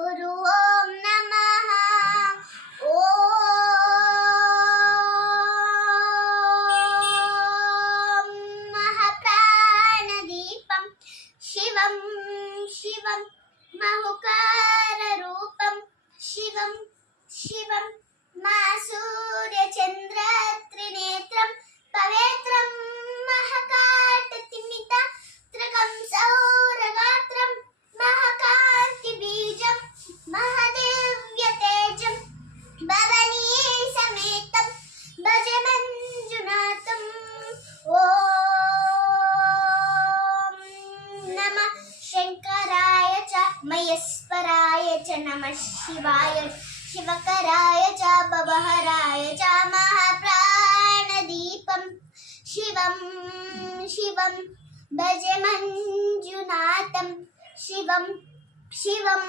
गुरु ओम नमः। ॐ महाप्राणदीपं शिवं शिवं महुकाररूपं शिवं शिवं नमः शङ्कराय च मयस्पराय च नमः शिवाय शिवकराय च भवहराय च महाप्राणदीपं शिवं शिवं भज मञ्जुनाथं शिवं शिवं